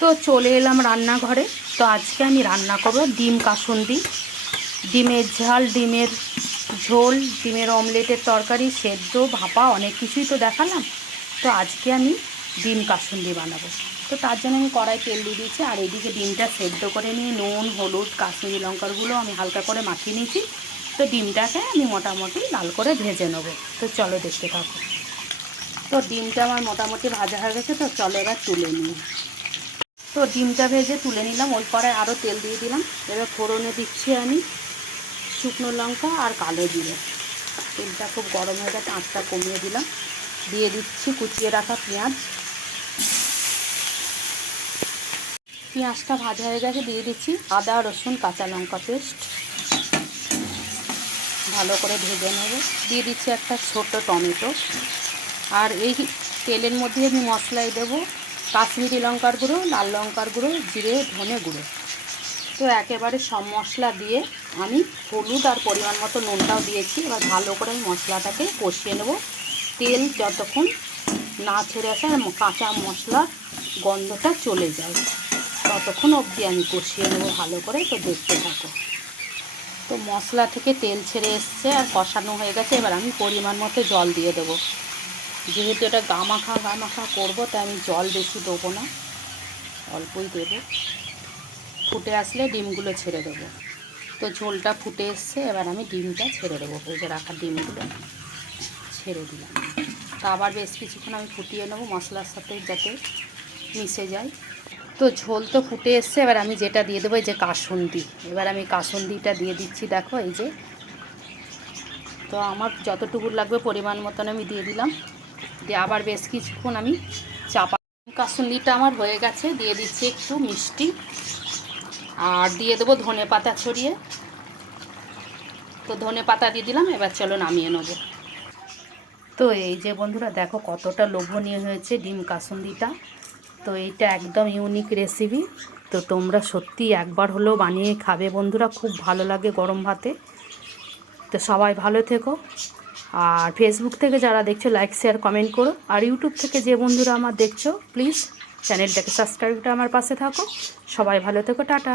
তো চলে এলাম রান্নাঘরে। তো আজকে আমি রান্না করব ডিম কাসুন্দি, ডিমের ঝাল, ডিমের ঝোল, ডিমের অমলেটের তরকারি, সেদ্ধ, ভাপা, অনেক কিছুই তো দেখালাম। তো আজকে আমি ডিম কাসুন্দি বানাবো। তো তার জন্য আমি কড়াই তেল দিয়ে দিয়েছি, আর এদিকে ডিমটা সেদ্ধ করে নিয়ে নুন, হলুদ, কাশ্মীরি লঙ্কারগুলো আমি হালকা করে মাখিয়ে নিয়েছি। তো ডিমটাকে আমি মোটামুটি লাল করে ভেজে নেব। তো চলো দেখতে থাকো। তো ডিমটা আমার মোটামুটি ভাজা হয়ে গেছে। তো চলো এবার তুলে নিই। তো ডিমটা ভেজে তুলে নিলাম। ওই কড়ায় আরও তেল দিয়ে দিলাম। এবার ফোড়নে দিচ্ছি আমি শুকনো লঙ্কা আর কালো জিরে। তেলটা খুব গরম হয়ে গেছে, আঁচটা কমিয়ে দিলাম। দিয়ে দিচ্ছি কুচিয়ে রাখা পেঁয়াজ। পেঁয়াজটা ভাজা হয়ে গেছে, দিয়ে দিচ্ছি আদা, রসুন, কাঁচা লঙ্কা পেস্ট। ভালো করে ভেজে নেব। দিয়ে দিচ্ছি একটা ছোট টমেটো। আর এই তেলের মধ্যে আমি মশলায় দেবো কাশ্মীরি লঙ্কার গুঁড়ো, লাল লঙ্কার গুঁড়ো, জিরে, ধনে গুঁড়ো। তো একেবারে সব মশলা দিয়ে আমি হলুদ আর পরিমাণ মতো নুনটাও দিয়েছি। এবার ভালো করে আমি মশলাটাকে কষিয়ে নেব। তেল যতক্ষণ না ছেড়ে আসে আর কাঁচা মশলার গন্ধটা চলে যায়, ততক্ষণ অবধি আমি কষিয়ে নেব ভালো করে। তো দেখতে থাকো। তো মশলা থেকে তেল ছেড়ে এসছে আর কষানো হয়ে গেছে। এবার আমি পরিমাণ মতো জল দিয়ে দেবো। যেহেতু এটা গামাখা করবো, তাই আমি জল বেশি দেবো না, অল্পই দেবো। ফুটে আসলে ডিমগুলো ছেড়ে দেবো। তো ঝোলটা ফুটে এসছে, এবার আমি ডিমটা ছেড়ে দেবো। ভেজে রাখা ডিমগুলো ছেড়ে দিলাম। তো আবার বেশ কিছুক্ষণ আমি ফুটিয়ে নেবো মশলার সাথে, যাতে মিশে যায়। তো ঝোল তো ফুটে এসছে, এবার আমি যেটা দিয়ে দেবো এই যে কাসুন্দি। এবার আমি কাসুন্দিটা দিয়ে দিচ্ছি, দেখো এই যে। তো আমার যতটুকু লাগবে পরিমাণ মতন আমি দিয়ে দিলাম। দিয়ে আবার বেশ কিছুক্ষণ আমি চাপা। কাসুন্দিটা আমার হয়ে গেছে। দিয়ে দিচ্ছি একটু মিষ্টি, আর দিয়ে দেবো ধনে পাতা ছড়িয়ে। তো ধনে পাতা দিয়ে দিলাম। এবার চলো নামিয়ে নেবো। তো এই যে বন্ধুরা দেখো কতটা লোভনীয় হয়েছে ডিম কাসুন্দিটা। তো এইটা একদম ইউনিক রেসিপি। তো তোমরা সত্যি একবার হলেও বানিয়ে খাবে বন্ধুরা, খুব ভালো লাগে গরম ভাতে। তো সবাই ভালো থেকো। আর ফেসবুক থেকে যারা দেখছো লাইক, শেয়ার, কমেন্ট করো। আর ইউটিউব থেকে যে বন্ধুরা আমার দেখছো প্লিজ চ্যানেলটাকে সাবস্ক্রাইব করে আমার পাশে থাকো। সবাই ভালো থেকো, টাটা।